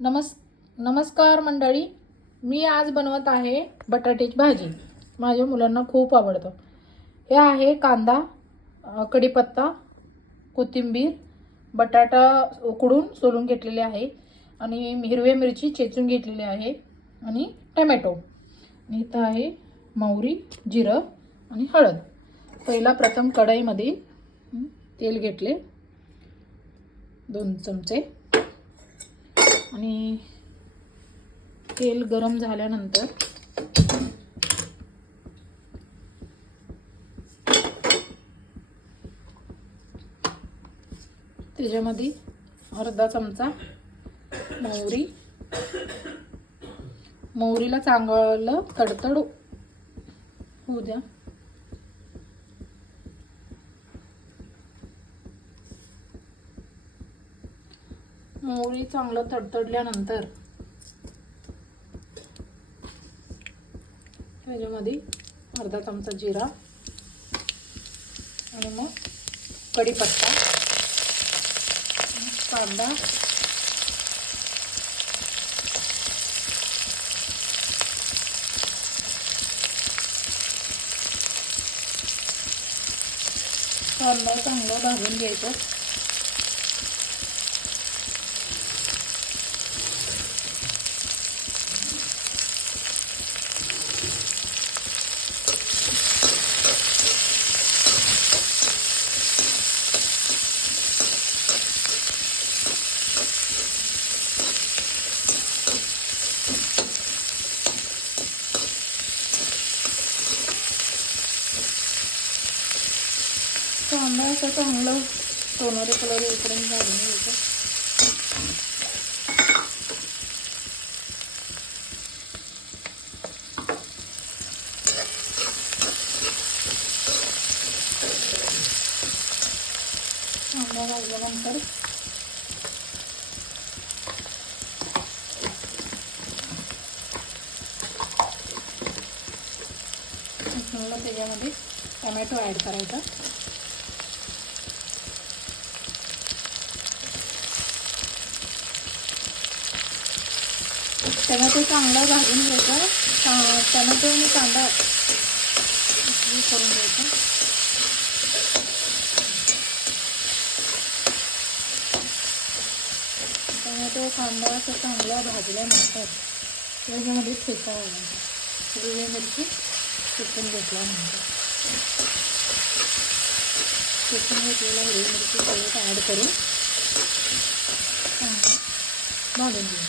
नमस् नमस्कार मंडळी. मी आज बनवत आहे बटाट्याची भाजी. माझ्या मुलांना खूप आवडतं. हे आहे कांदा कढीपत्ता कोथिंबीर बटाटा उकडून सोलून घेतलेले आहे आणि हिरवी मिरची चेचून घेतलेली आहे आणि टमॅटो. आणि इथं आहे मोहरी जिरं आणि हळद. पहिला प्रथम कढईमध्ये तेल घेतले. दोन चमचे. आणि तेल गरम झाल्यानंतर त्याच्यामध्ये अर्धा चमचा मोहरी. मोहरीला चांगलं तडतड होऊ द्या. मोहरी चांगलं तडतडल्यानंतर त्याच्यामध्ये अर्धा चमचा जिरा आणि मग कढीपत्ता कांदा. कांदा चांगला भाजून घ्यायचा. कांदा असं चांगलं सोनेरी कलर येईपर्यंत भाजून घ्यायचं कांदा भाजल्यानंतर चांगलं त्याच्यामध्ये टमॅटो ॲड करायचा. टमॅटो चांगला भाजून घ्यायचा. टमॅटो आणि कांदा करून घ्यायचा. टमॅटो कांदा असं चांगला भाजल्यानंतर त्याच्यामध्ये ठेचा घालायचा हिरवी मिरची चिकन घेतल्यानंतर चिकन घेतलेला हिरवी मिरची सगळं ॲड करून चांगलं भाजून घेऊ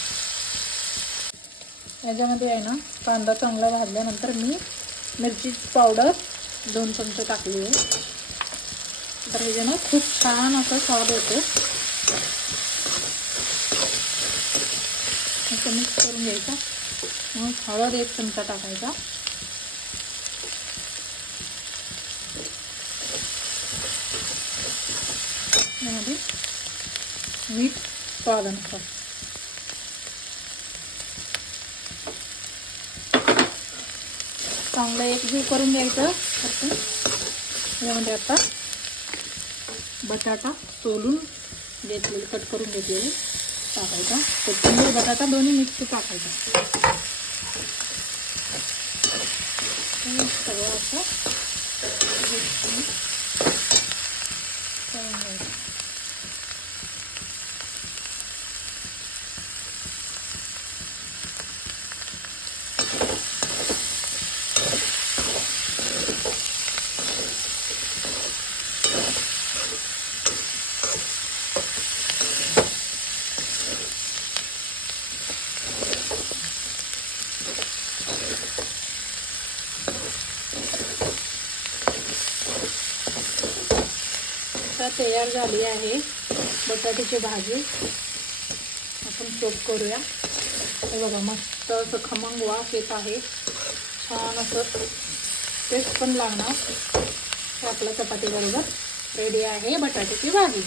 याच्यामध्ये आहे ना कांदा चांगला भाजल्यानंतर मी मिरची पावडर दोन चमचे टाकली आहे. तर ह्याच्यानं खूप छान असं स्वाद येतो असं मिक्स करून घ्यायचा. मग हळद एक चमचा टाकायचा. यामध्ये मीठ स्वादानुसार चांगलं एकजीव करून घ्यायचं. फक्त यामध्ये आता बटाटा सोलून घेतलेले कट करून घेतलेले टाकायचा. कोथिंबीर बटाटा दोन्ही मिक्स टाकायचा. सगळं असं मिक्स करून घ्यायचं आता तयार झाली आहे बटाट्याची भाजी. आपण चोप करूया. हे बघा मस्त असं खमंग वास येत आहे. छान असं टेस्ट पण लागणार. हे आपल्या चपातीबरोबर रेडी आहे बटाट्याची भाजी.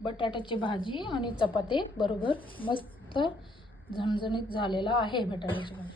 बटाट्याची भाजी आणि चपाती बरोबर मस्त झणझणीत झालेला आहे बटाट्याची भाजी.